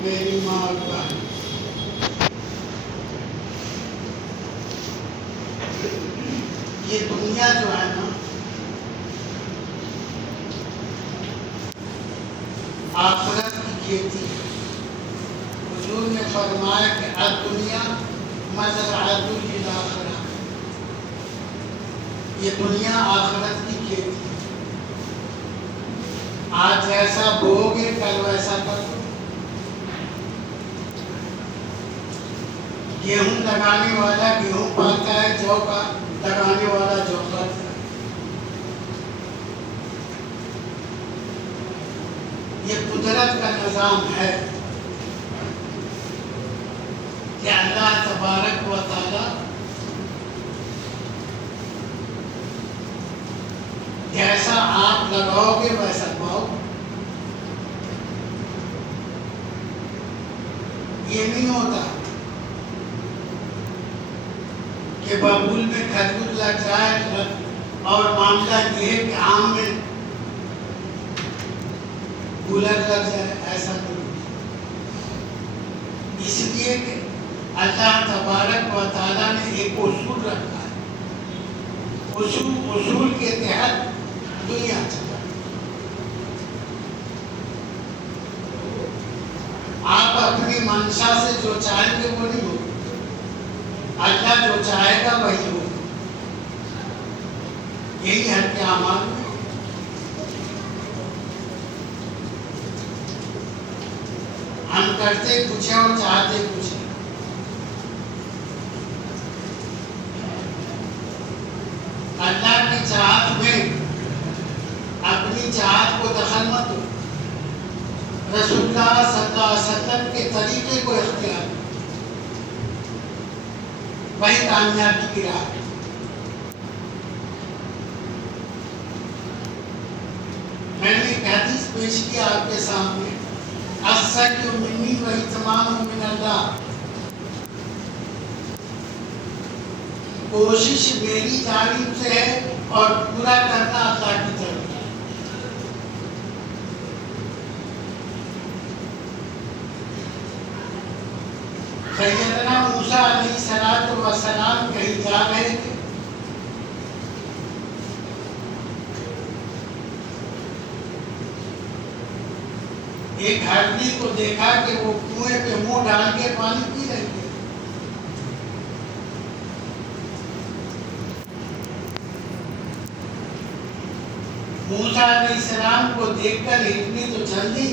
मेरी माँ और बहन, ये दुनिया जो है ना, आखिरत की खेती है। हुजूर ने फरमाया कि दुनिया मज़रअतुल लिल आखिरह, ये दुनिया आखिरत की खेती है। आज जैसा बोओगे कल वैसा करो। गेहूं लगाने वाला गेहूं पाता है, जौ का लगाने वाला जौ पाता है। ये कुदरत का निज़ाम है कि अल्लाह तबारक व तआला जैसा आप लगाओगे वैसा पाओगे। ये नहीं होता कि बबूल में खरबूज लग जाए और मामला ये है कि आम में कूलर लग जाए, ऐसा नहीं। इसलिए कि अल्लाह तबारक व तआला ने एक उसूल रखा है, उसूल के तहत दुनिया चला। आप अपनी मंशा से जो चाहेंगे वो नहीं होगा, अल्लाह जो चाहेगा वही होगा। यही है क्या मालूम है। हम करते कुछ है और चाहते कुछ है। अल्लाह की चाहत में अपनी चाहत को दखल मत दो। रसूलुल्लाह सल्लल्लाहु अलैहि वसल्लम के तरीके को इख्तियार करो, वही कामयाबी की राह है। मैंने एक हदीस पेश किया आपके सामने, अस्सक्यु मिन्नी व इत्मामु मिनल्लाह, कोशिश मेरी जानिब से है और पूरा करना अल्लाह की तरफ है। सैयदना मूसा अलैहिस्सलातु वस्सलाम कहीं जा रहे थे, एक हरनी को देखा कि वो कुएं पे मुंह डाल के पानी पी रही थी। मूसा अलैहिस्सलाम को देखकर हिरनी तो चल दी,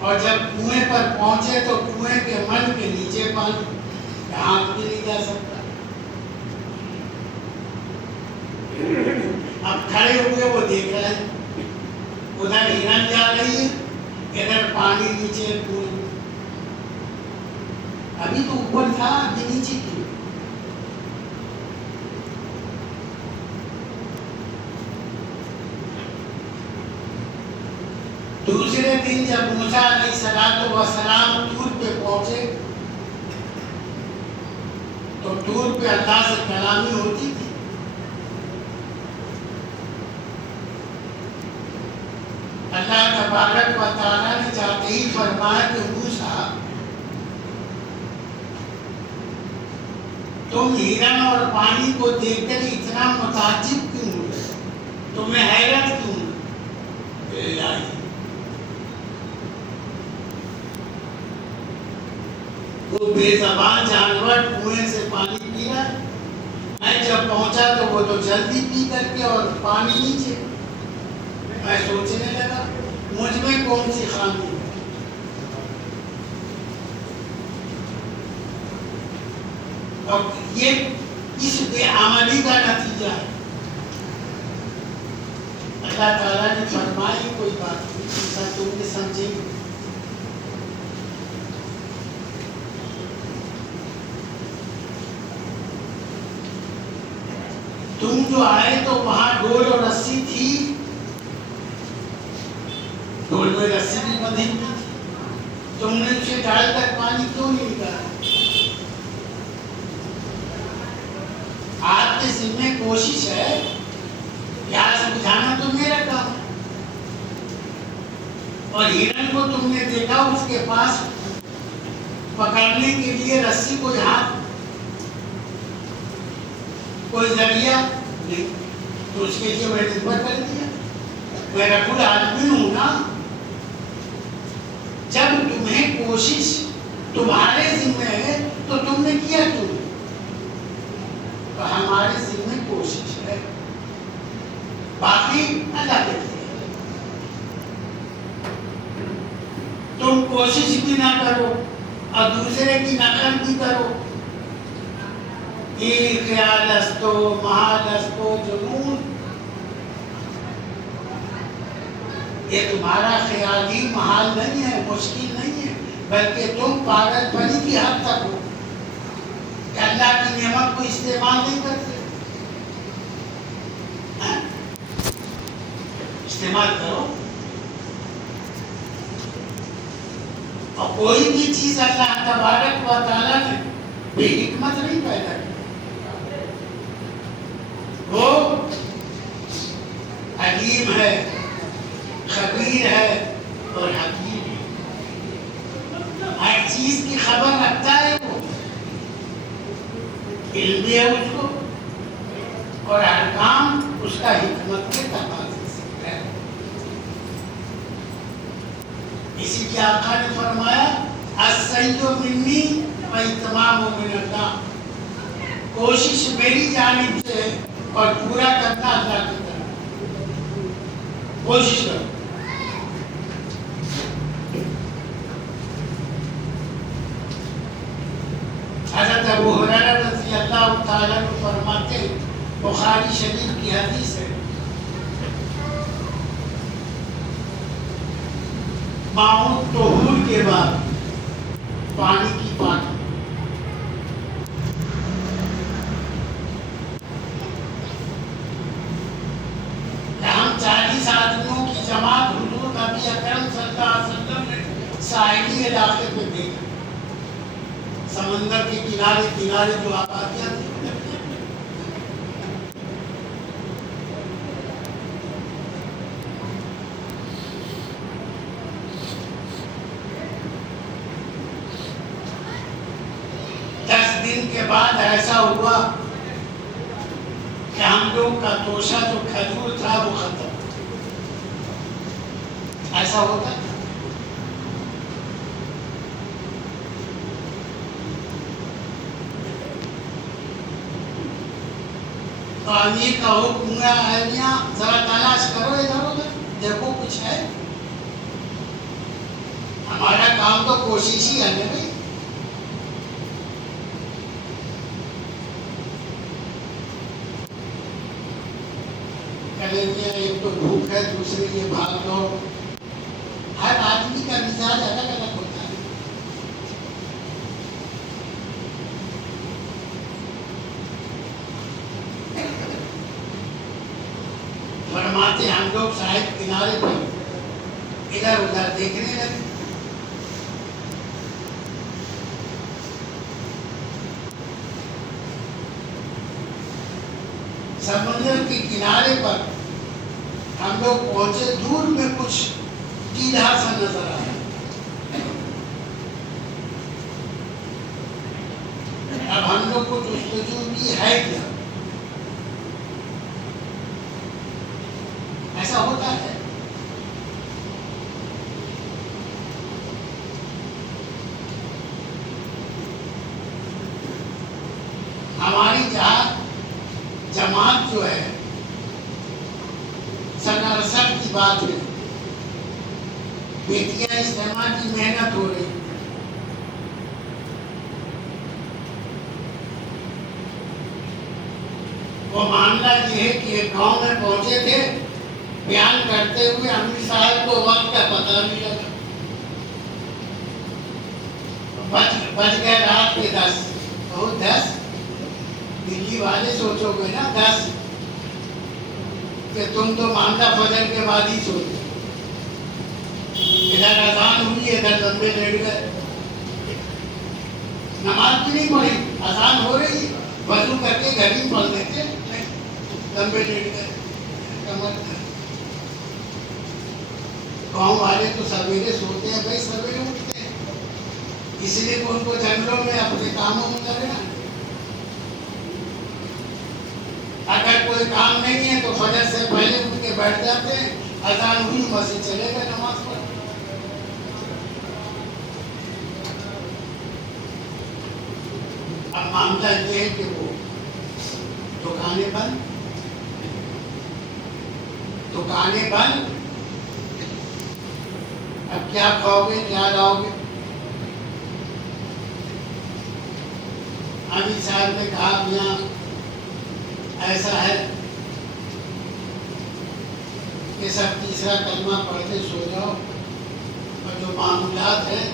और जब कुएं पर पहुंचे तो कुएं के मन के नीचे पानी, हाथ भी नहीं जा सकता। अब खड़े हुए वो देख रहे हैं, उधर हिरन जा रही है, इधर पानी नीचे कुएं। अभी तो ऊपर था, अभी नीचे क्यों? दूसरे दिन जब मूसा अलैहिस्सलातु वस्सलाम टूर पे पहुंचे तो टूर पे अल्लाह से कलामी होती थी। अल्लाह तबारक व तआला ने जाते ही फरमाया कि मूसा, तुम हिरन और पानी को देखकर इतना मुताज्जिब क्यों हो रहे? तुम्हें हैरत क्यों? वो बेज़बान जानवर कुएं से पानी पी रहा है। मैं जब पहुंचा तो वो तो जल्दी पी करके और पानी नीचे। मैं सोचने लगा मुझ में कौन सी खामी है। और ये इस बेअमली का नतीजा है। अल्लाह ताला ने फरमाई कोई बात नहीं, ऐसा तुमने समझे। तुम जो आए तो वहां डोल और रस्सी थी, डोल में रस्सी भी बंधी हुई थी, तुमने उसे डाल तक पानी क्यों नहीं निकाला? आपके जिम्मे कोशिश है, प्यास बुझाना तो मेरा काम है। और हिरण को तुमने देखा उसके पास पकड़ने के लिए रस्सी कोई हाथ कोई जरिया नहीं, तो उसके लिए मैंने ऊपर कर दिया। मैं रखुल आदमी हूं ना। जब तुम्हें कोशिश तुम्हारे जिम्मे है तो तुमने किया क्यों? तो हमारे जिम्मे कोशिश है, बाकी अल्लाह देखते हैं। तुम कोशिश भी ना करो और दूसरे की नकल भी करो। ये ख्यालस्तो महालस्तो जुनून, ये तुम्हारा ख्याली महाल नहीं है, मुश्किल नहीं है, बल्कि तुम पागलपनी की हद तक हो कि अल्लाह की नेमत को इस्तेमाल नहीं करते। इस्तेमाल करो। और कोई भी चीज अल्लाह तबारक व तआला ने बेहिकमत नहीं पैदा की। वो अलीम है, खबीर है और हकीम है। हर चीज की खबर रखता है वो, इल्म भी है उसको, और हर काम उसका हिकमत के तकाज़े से है। इसी के आका ने फरमाया अस्सैयु मिन्नी व इत्मामु मिनल्लाह, कोशिश मेरी जानिब से है और पूरा करना अल्लाह की तरफ। कोशिश करो। हज़रत अबू हुरैरा रज़ियल्लाहु ताला अन्हु फरमाते, बुखारी शरीफ की हदीस है, माउत तोहूर के बाद पानी की पानी, हम 40 आदमियों की जमात हुजूर नबी अकरम सल्लल्लाहु अलैहि वसल्लम ने साहिली इलाके में देखा। समंदर के किनारे किनारे जो आबादियां थी, के बाद ऐसा हुआ कि हम लोग का तोशा जो खजूर था वो खत्म। ऐसा होता है। पानी का हुक्म है, जरा तलाश करो इधर उधर, देखो कुछ है। हमारा काम तो कोशिश ही है भाई। एक तो भूख है, दूसरे ये भाग दौड़। हर आदमी का मिजाज अलग अलग होता है। फरमाते हम लोग साहिब किनारे पर इधर उधर देखने लगे। समुद्र के किनारे पर हम लोग पहुंचे। दूर में कुछ टीला सा नजर आया। अब हम लोग को जुस्तजू भी है क्या? ऐसा होता है। हमारी जमात जो है, सन 68 की बात है, बेटियां इस्तेमाल की मेहनत हो रही। वो मामला ये है कि एक गांव में पहुंचे थे, बयान करते हुए अमीर साहब को वक्त का पता नहीं लगा। बज गए रात के 10। बहुत 10 दिल्ली वाले सोचोगे ना 10, कि तुम तो मामला फजर के बाद ही सोचो। इधर अजान हुई, इधर लंबे लेट गए, नमाज भी नहीं पढ़ी, अजान हो रही, वजू करके घर ही पढ़ लेते, लंबे लेट गए। कमर गांव वाले तो सवेरे सोते हैं भाई, सवेरे उठते हैं, इसलिए वो उनको जंगलों में अपने कामों में लगे ना। अगर कोई काम नहीं है तो फजर से पहले उठ के बैठ जाते हैं, अजान हुई मस्जिद चले गए नमाज पढ़। अब मामला ये है कि वो दुकानें बंद, दुकानें बंद, अब क्या खाओगे क्या लाओगे। अमित साहब ने कहा यहाँ ऐसा है कि सब तीसरा कलमा पढ़ते सो जाओ, और जो मामूलात हैं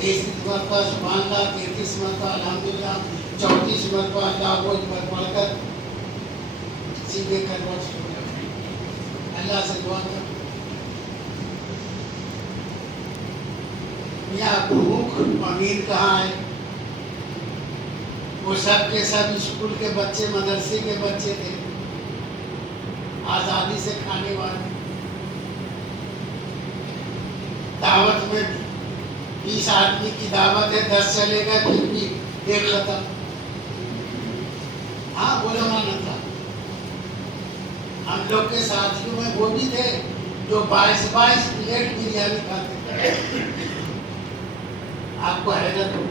33 मरतबा सुभान अल्लाह, 33 मरतबा अल्हम्दुलिल्लाह, 34 मरतबा अल्लाहु अकबर पढ़कर सीधे करवट सो जाओ। अल्लाह से दुआ करो। यहाँ भूख और नींद कहाँ है? वो सब के सब स्कूल के बच्चे, मदरसे के बच्चे थे, आजादी से खाने वाले। दावत में 20 आदमी की दावत है, 10 चले गए, फिर भी एक खत्म। हाँ बोला माना था। हम लोग के साथियों में वो भी थे जो 22-22 प्लेट बिरयानी खाते थे। आपको हैरत हो।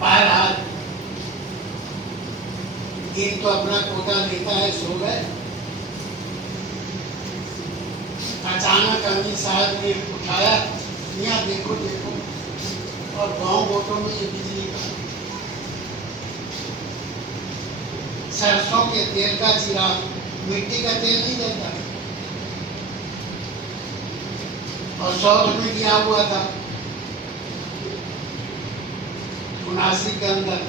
बहरहाल दिन तो अपना कोटा लेता है, सो गए। अचानक अमीर साहब ने उठाया, यहाँ देखो देखो, और गांव गोटों में ये बिजली का सरसों के तेल का चिराग, मिट्टी का तेल नहीं जलता, और सौर में दिया हुआ था मुनासिब के अंदर।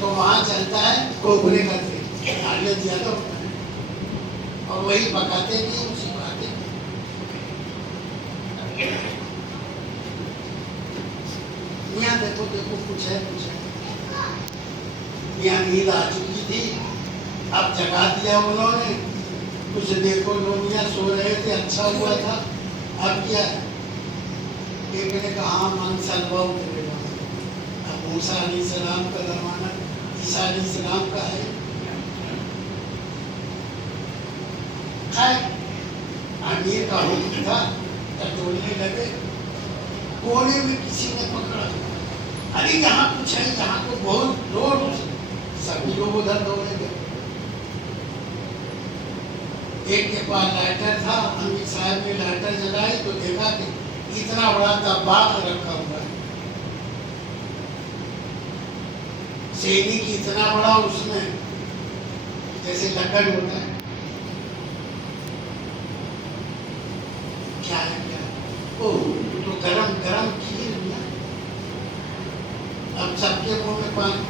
तो वहां चलता है कोबरे का तेल, नारियल ज्यादा होता है, और वही पकाते भी उसी खाते। यहाँ देखो देखो कुछ है कुछ है। यहाँ नींद आ चुकी थी, अब जगा दिया उन्होंने। कुछ देखो लोग यहाँ सो रहे थे, अच्छा हुआ था। अब क्या है? एक ने कहा मन सलवा उतरेगा। अब मूसा अलैहिस्सलाम का जमाना ईसा अलैहिस्सलाम का है। अमीर का हुक्म था, टटोलने लगे, कोने में किसी ने पकड़ा। अरे यहाँ कुछ है, यहाँ को बहुत जोर। सभी लोग उधर दौड़े गए। एक के पास लाइटर था, अमीर साहब ने लाइटर जलाई तो देखा कि इतना बड़ा तबाक रखा हुआ है, सेनी की इतना बड़ा, उसमें जैसे लकड़ होता है। क्या है क्या? ओह तो गरम गरम खीर ना। अब सबके मुंह में पानी।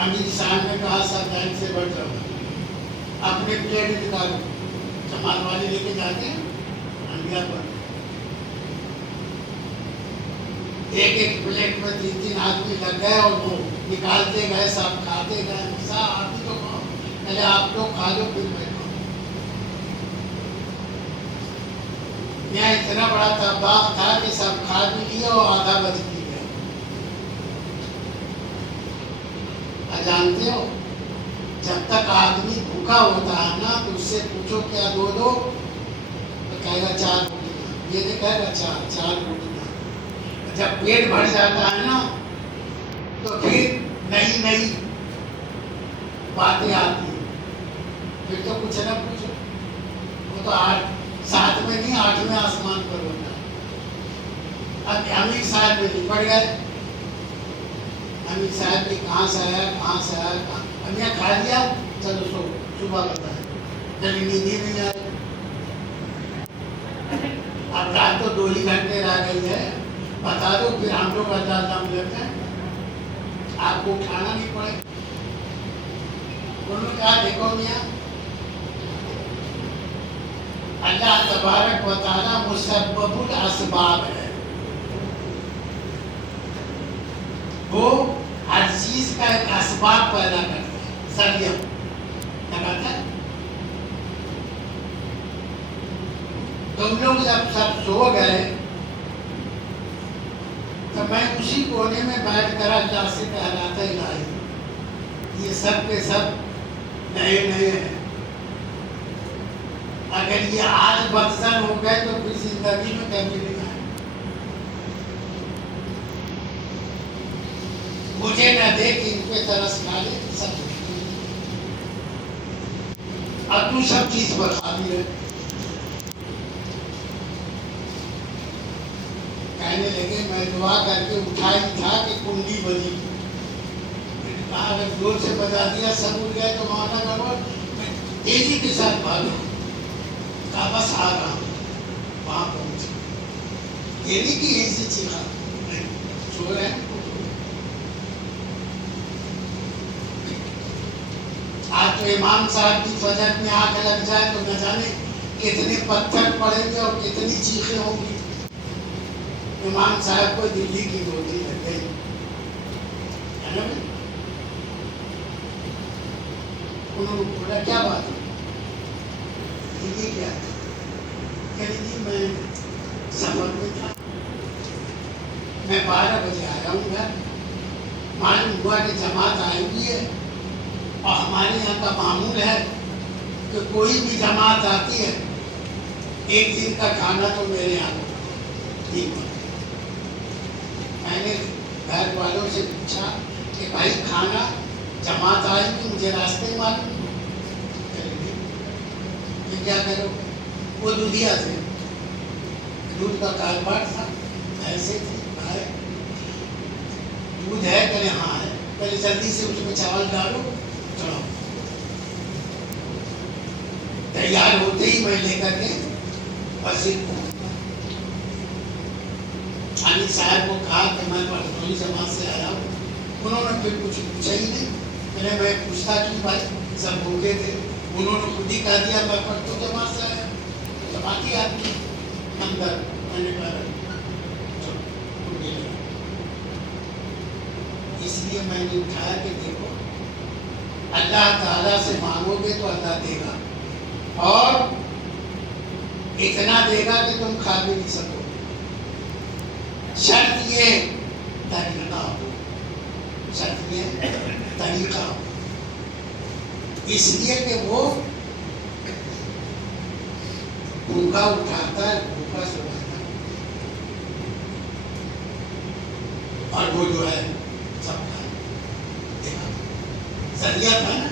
अमीर साहब ने कहा सब लाइन से बढ़ जाओ, अपने प्लेट निकालो। जमात वाले लेके जाते हैं अंबिया पर, एक एक प्लेट में 3-3 आदमी लग गए, और वो निकालते गए, सब खाते गए। सब आदमी तो खाओ, पहले आप लोग खा लो फिर मैं खाऊं। यहाँ इतना बड़ा तबाक था कि सब खा भी लिया और आधा बच भी गया। जानते हो, जब तक आदमी भूखा होता है ना, तो उससे पूछो क्या दो, तो कहेगा 4 रोटियां। ये नहीं कहेगा 4 रोटियां। जब पेट भर जाता है ना, तो फिर नई नई बातें आती हैं। फिर तो कुछ ना पूछो, वो तो 7 में नहीं 8वें आसमान पर होता है। अब अमीर साहब में निपट गए। अमीर साहब ने कहाँ से आया कहाँ से आया, अब यहाँ खा लिया, चलो सो, सुबह बता है, जब नींद ही नहीं आ रही। अब रात तो 2 ही घंटे रह गई है, बता दो, फिर हम लोग अल्लाह लग जाए, आपको उठाना नहीं पड़ेगा। उन्होंने कहा देखो मियाँ, अल्लाह तबारक व तआला मुसब्बबुल असबाब है। वो चीज का एक असबाब पैदा करता है, सरिया लगाता है। तुम लोग जब सब सो गए तो मैं उसी कोने में बैठ कर अल्लाह से कहलाता ही लाई, ये सब के सब नए नए हैं। अगर ये आज बदसन हो गए तो फिर जिंदगी में कभी नहीं आए। मुझे न देख इन पे तरस खा ले सब, अब तू सब चीज पर खाली है। कहने लगे मैं दुआ करके उठाई था कि कुंडी बजी, कहा अगर जोर से बजा दिया सब उठ गए तो माना गड़बड़। मैं तेजी के साथ भागू, कहा बस आ रहा हूँ, वहां पहुंचे। ये नहीं कि यहीं से चीखा सो रहे हैं। आज तो इमाम साहब की फजर में आग लग जाए तो न जाने कितने पत्थर पड़ेंगे और कितनी चीखें होंगी। इमाम साहब को दिल्ली की नौकरी लग गई है ना। उन्होंने बोला क्या बात है, ये क्या? कह जी मैं सफर में था, मैं 12 बजे आया हूँ घर, मालूम हुआ कि जमात आई हुई है और हमारे यहाँ का मामूल है कि कोई भी जमात आती है एक दिन का खाना तो मेरे यहाँ ठीक। मैंने घर वालों से पूछा कि भाई खाना जमात आई तो मुझे रास्ते मालूम, ये क्या करो? वो दूधिया थे, दूध का कारोबार था, ऐसे थे भाई दूध है, कहे हाँ है, पहले जल्दी से उसमें चावल डालो, चलो। तैयार होते ही मैं लेकर के मस्जिद अली साहब को कहा कि मैं पटौनी जमात से आया हूँ। उन्होंने फिर कुछ पूछा ही नहीं। मैंने मैं पूछता कि भाई सब भूखे थे, उन्होंने खुद ही कह दिया मैं पटो जमात से आया, जमाती आदमी अंदर। मैंने कहा इसलिए मैंने उठाया कि देखो अल्लाह ताला से मांगोगे तो अल्लाह देगा और इतना देगा कि तुम खा भी नहीं सकोगे। शर्त ये तरीका हो, शर्त ये तरीका हो, इसलिए कि वो भूखा उठाता है, भूखा सुलाता है, और वो जो है सब देखा सरिया था ना,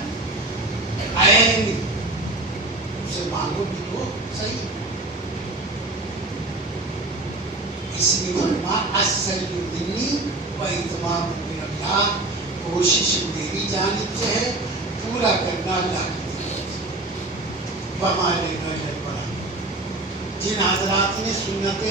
आया ही नहीं, उसे मांगो भी तो सही। इसलिए कोशिश मेरी जानिब से है, पूरा करना अल्लाह की तरफ से। जिन हजरात ने सुन्नत